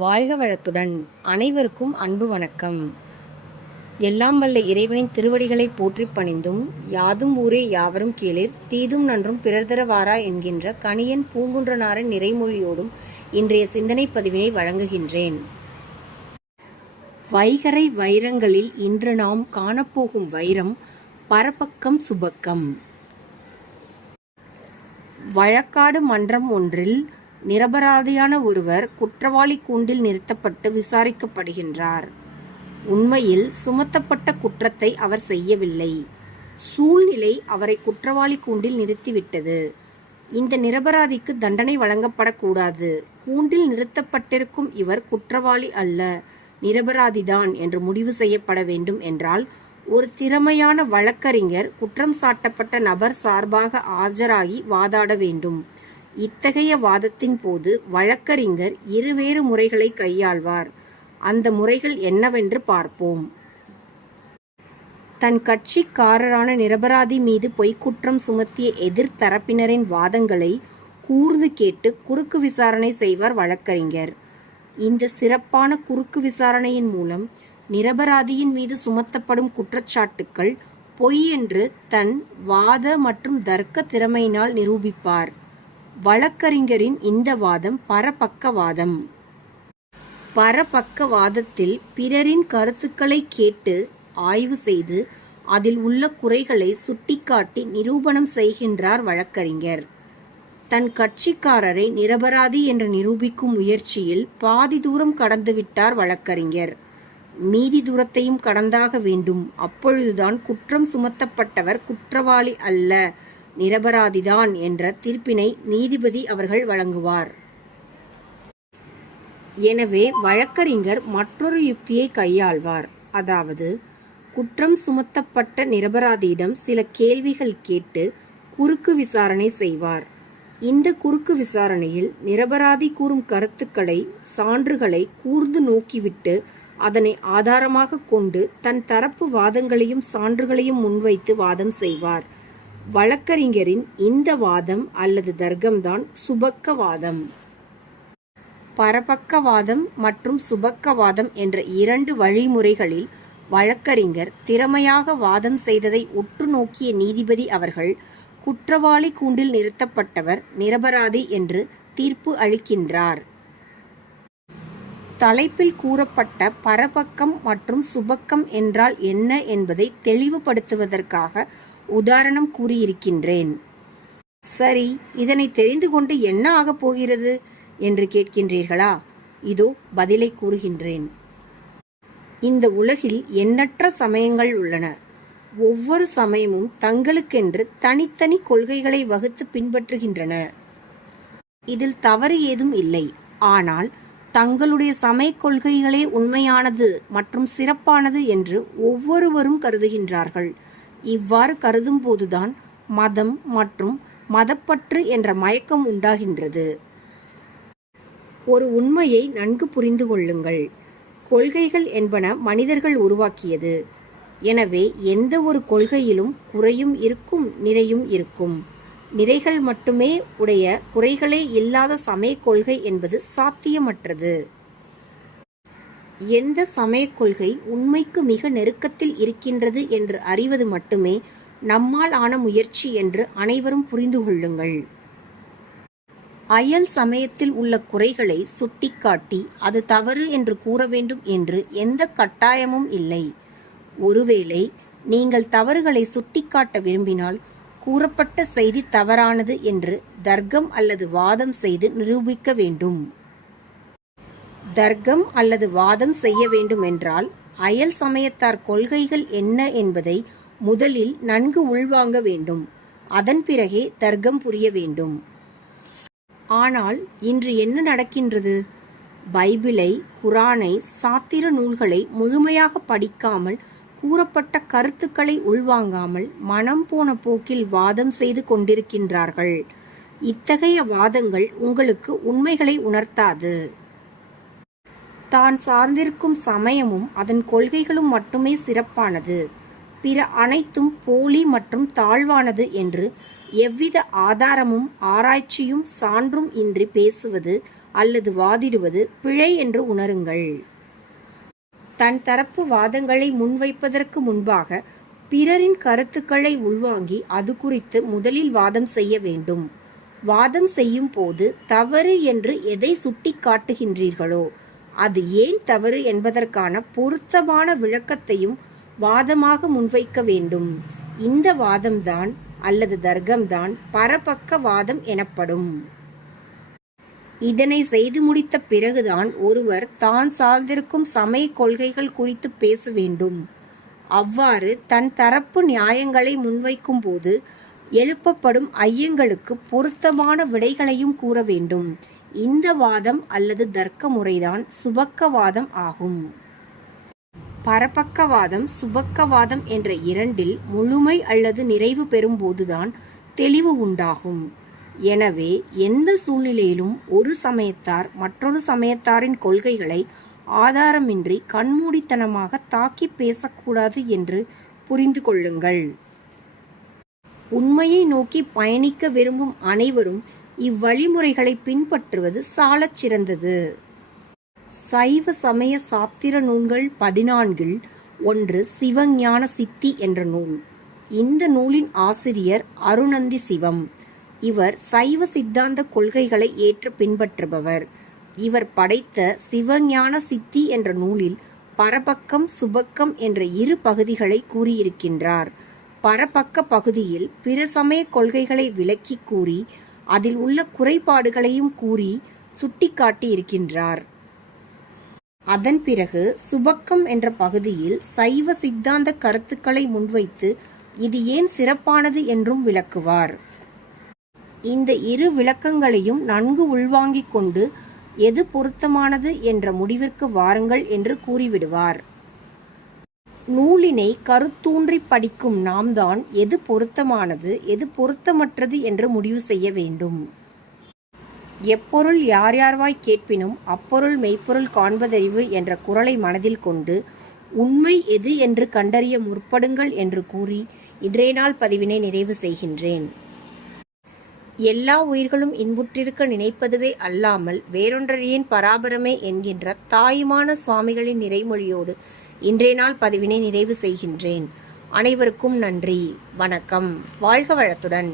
வாழ்க வளத்துடன் அனைவருக்கும் அன்பு வணக்கம். எல்லாம் வல்ல இறைவனின் திருவடிகளை போற்றிப் பணிந்தும், யாதும் ஊரே யாவரும் கேளிர், தீதும் நன்றும் பிறர்தர வாரா என்கின்ற கணியன் பூங்குன்றனாரின் நிறைமொழியோடும் இன்றைய சிந்தனை பதிவினை வழங்குகின்றேன். வைகறை வைரங்களில் இன்று நாம் காணப்போகும் வைரம் பரபக்கம் சுபக்கம். வழக்காடு மன்றம் ஒன்றில் நிரபராதியான ஒருவர் குற்றவாளி கூண்டில் நிறுத்தப்பட்டு விசாரிக்கப்படுகின்றார். உண்மையில் சுமத்தப்பட்ட குற்றத்தை அவர் செய்யவில்லை. சூழ்நிலை அவரை குற்றவாளி கூண்டில் நிறுத்திவிட்டது. இந்த நிரபராதிக்கு தண்டனை வழங்கப்படக்கூடாது. கூண்டில் நிறுத்தப்பட்டிருக்கும் இவர் குற்றவாளி அல்ல, நிரபராதிதான் என்று முடிவு செய்யப்பட வேண்டும் என்றால், ஒரு திறமையான வழக்கறிஞர் குற்றம் சாட்டப்பட்ட நபர் சார்பாக ஆஜராகி வாதாட வேண்டும். இத்தகைய வாதத்தின் போது வழக்கறிஞர் இருவேறு முறைகளை கையாள்வார். அந்த முறைகள் என்னவென்று பார்ப்போம். தன் கட்சிக்காரரான நிரபராதி மீது பொய்க்குற்றம் சுமத்திய எதிர்த்தரப்பினரின் வாதங்களை கூர்ந்து கேட்டு குறுக்கு விசாரணை செய்வார் வழக்கறிஞர். இந்த சிறப்பான குறுக்கு விசாரணையின் மூலம் நிரபராதியின் மீது சுமத்தப்படும் குற்றச்சாட்டுக்கள் பொய் என்று தன் வாத மற்றும் தர்க்க திறமையினால் நிரூபிப்பார். வழக்கறிஞரின் இந்த வாதம் பரபக்கவாதம். பரபக்கவாதத்தில் பிறரின் கருத்துக்களை கேட்டு ஆய்வு செய்து அதில் உள்ள குறைகளை சுட்டிக்காட்டி நிரூபணம் செய்கின்றார் வழக்கறிஞர். தன் கட்சிக்காரரை நிரபராதி என்று நிரூபிக்கும் முயற்சியில் பாதி தூரம் கடந்துவிட்டார் வழக்கறிஞர். மீதி தூரத்தையும் கடந்தாக வேண்டும். அப்பொழுதுதான் குற்றம் சுமத்தப்பட்டவர் குற்றவாளி அல்ல, நிரபராதிதான் என்ற தீர்ப்பினை நீதிபதி அவர்கள் வழங்குவார். எனவே வழக்கறிஞர் மற்றொரு யுக்தியை கையாள்வார். அதாவது, குற்றம் சுமத்தப்பட்ட நிரபராதியிடம் சில கேள்விகள் கேட்டு குறுக்கு விசாரணை செய்வார். இந்த குறுக்கு விசாரணையில் நிரபராதி கூறும் கருத்துக்களை, சான்றுகளை கூர்ந்து நோக்கிவிட்டு அதனை ஆதாரமாக கொண்டு தன் தரப்பு வாதங்களையும் சான்றுகளையும் முன்வைத்து வாதம் செய்வார். வழக்கறிஞரின் இந்த வாதம் அல்லது தர்க்கம்தான் சுபக்கவாதம். பரபக்கவாதம் மற்றும் சுபக்கவாதம் என்ற இரண்டு வழிமுறைகளில் வழக்கறிஞர் திறமையாக வாதம் செய்ததை உற்று நோக்கிய நீதிபதி அவர்கள் குற்றவாளி கூண்டில் நிறுத்தப்பட்டவர் நிரபராதி என்று தீர்ப்பு அளிக்கின்றார். தலைப்பில் கூறப்பட்ட பரபக்கம் மற்றும் சுபக்கம் என்றால் என்ன என்பதை தெளிவுபடுத்துவதற்காக உதாரணம் கூறியிருக்கின்றேன். சரி, இதனை தெரிந்து கொண்டு என்ன ஆகப் போகிறது என்று கேட்கின்றீர்களா? இதோ பதிலை கூறுகின்றேன். இந்த உலகில் எண்ணற்ற சமயங்கள் உள்ளன. ஒவ்வொரு சமயமும் தங்களுக்கென்று தனித்தனி கொள்கைகளை வகுத்து பின்பற்றுகின்றன. இதில் தவறு ஏதும் இல்லை. ஆனால் தங்களுடைய சமய கொள்கைகளே உண்மையானது மற்றும் சிறப்பானது என்று ஒவ்வொருவரும் கருதுகின்றார்கள். இவ்வாறு கருதும் போதுதான் மதம் மற்றும் மதப்பற்று என்ற மயக்கம் உண்டாகின்றது. ஒரு உண்மையை நன்கு புரிந்து கொள்ளுங்கள். கொள்கைகள் என்பன மனிதர்கள் உருவாக்கியது. எனவே எந்த ஒரு கொள்கையிலும் குறையும் இருக்கும், நிறையும் இருக்கும். நிறைகள் மட்டுமே உடைய குறைகளே இல்லாத சமய கொள்கை என்பது சாத்தியமற்றது. எந்த சமய கொள்கை உண்மைக்கு மிக நெருக்கத்தில் இருக்கின்றது என்று அறிவது மட்டுமே நம்மால் ஆன முயற்சி என்று அனைவரும் புரிந்து கொள்ளுங்கள். அயல் சமயத்தில் உள்ள குறைகளை சுட்டிக்காட்டி அது தவறு என்று கூற வேண்டும் என்று எந்த கட்டாயமும் இல்லை. ஒருவேளை நீங்கள் தவறுகளை சுட்டிக்காட்ட விரும்பினால் கூறப்பட்ட செய்தி தவறானது என்று தர்க்கம் அல்லது வாதம் செய்து நிரூபிக்க வேண்டும். தர்க்கம் அல்லது வாதம் செய்ய வேண்டும் என்றால் அயல் சமயத்தார் கொள்கைகள் என்ன என்பதை முதலில் நன்கு உள்வாங்க வேண்டும். அதன் பிறகே தர்க்கம் புரிய வேண்டும். ஆனால் இன்று என்ன நடக்கின்றது? பைபிளை, குரானை, சாத்திர நூல்களை முழுமையாக படிக்காமல், கூறப்பட்ட கருத்துக்களை உள்வாங்காமல் மனம் போன போக்கில் வாதம் செய்து கொண்டிருக்கின்றார்கள். இத்தகைய வாதங்கள் உங்களுக்கு உண்மைகளை உணர்த்தாது. தான் சார்ந்திருக்கும் சமயமும் அதன் கொள்கைகளும் மட்டுமே சிறப்பானது, பிற அனைத்தும் போலி மற்றும் தாழ்வானது என்று எவ்வித ஆதாரமும் ஆராய்ச்சியும் சான்றும் இன்றி பேசுவது அல்லது வாதிடுவது பிழை என்று உணருங்கள். தன் தரப்பு வாதங்களை முன்வைப்பதற்கு முன்பாக பிறரின் கருத்துக்களை உள்வாங்கி அது குறித்து முதலில் வாதம் செய்ய வேண்டும். வாதம் செய்யும் போது தவறு என்று எதை சுட்டி காட்டுகின்றீர்களோ அது ஏன் தவறு என்பதற்கான பொருத்தமான விளக்கத்தையும் வாதமாக முன்வைக்க வேண்டும். இந்த வாதம்தான் அல்லது தர்க்கம்தான் பரபக்க வாதம் எனப்படும். இதனை செய்து முடித்த பிறகுதான் ஒருவர் தான் சார்ந்திருக்கும் சமய கொள்கைகள் குறித்து பேச வேண்டும். அவ்வாறு தன் தரப்பு நியாயங்களை முன்வைக்கும் போது எழுப்பப்படும் ஐயங்களுக்கு பொருத்தமான விடைகளையும் கூற வேண்டும். இந்த வாதம் அல்லது தர்க்க முறைதான் சுபக்கவாதம் ஆகும். பரபக்கவாதம், சுபக்கவாதம் என்ற இரண்டில் முழுமை அல்லது நிறைவு பெறும்போதுதான் தெளிவு உண்டாகும். எனவே எந்த சூழ்நிலையிலும் ஒரு சமயத்தார் மற்றொரு சமயத்தாரின் கொள்கைகளை ஆதாரமின்றி கண்மூடித்தனமாக தாக்கி பேசக்கூடாது என்று புரிந்து கொள்ளுங்கள். உண்மையை நோக்கி பயணிக்க விரும்பும் அனைவரும் இவ்வழிமுறைகளை பின்பற்றுவது சாலச் சிறந்தது. சைவ சமய சாத்திர நூல்கள் 14 ஒன்று சிவஞான சித்தி என்ற நூல். இந்த நூலின் ஆசிரியர் அருணந்தி சிவம். இவர் சைவ சித்தாந்த கொள்கைகளை ஏற்று பின்பற்றுபவர். இவர் படைத்த சிவஞான சித்தி என்ற நூலில் பரபக்கம், சுபக்கம் என்ற 2 பகுதிகளை கூறியிருக்கின்றார். பரபக்க பகுதியில் பிற சமய கொள்கைகளை விளக்கி கூறி அதில் உள்ள குறைபாடுகளையும் கூறி சுட்டிக்காட்டி இருக்கின்றார். அதன் பிறகு சுபக்கம் என்ற பகுதியில் சைவ சித்தாந்த கருத்துக்களை முன்வைத்து இது ஏன் சிறப்பானது என்றும் விளக்குவார். இந்த 2 விளக்கங்களையும் நன்கு உள்வாங்கிக் கொண்டு எது பொருத்தமானது என்ற முடிவிற்கு வாருங்கள் என்று கூறிவிடுவார். நூலினை கருத்தூன்றி படிக்கும் நாம் தான் எது பொருத்தமானது எது பொருத்தமற்றது என்று முடிவு செய்ய வேண்டும். எப்பொருள் யார் யார்வாய் கேட்பினும் அப்பொருள் மெய்ப்பொருள் காண்பதறிவு என்ற குறளை மனதில் கொண்டு உண்மை எது என்று கண்டறிய முற்படுங்கள் என்று கூறி இன்றைய நாள் பதிவினை நிறைவு செய்கின்றேன். எல்லா உயிர்களும் இன்புற்றிருக்க நினைப்பதுவே அல்லாமல் வேறொன்றறியேன் பராபரமே என்கின்ற தாயுமான சுவாமிகளின் நிறைமொழியோடு இன்றைய நாள் பதிவினை நிறைவு செய்கின்றேன். அனைவருக்கும் நன்றி, வணக்கம், வாழ்க வளத்துடன்.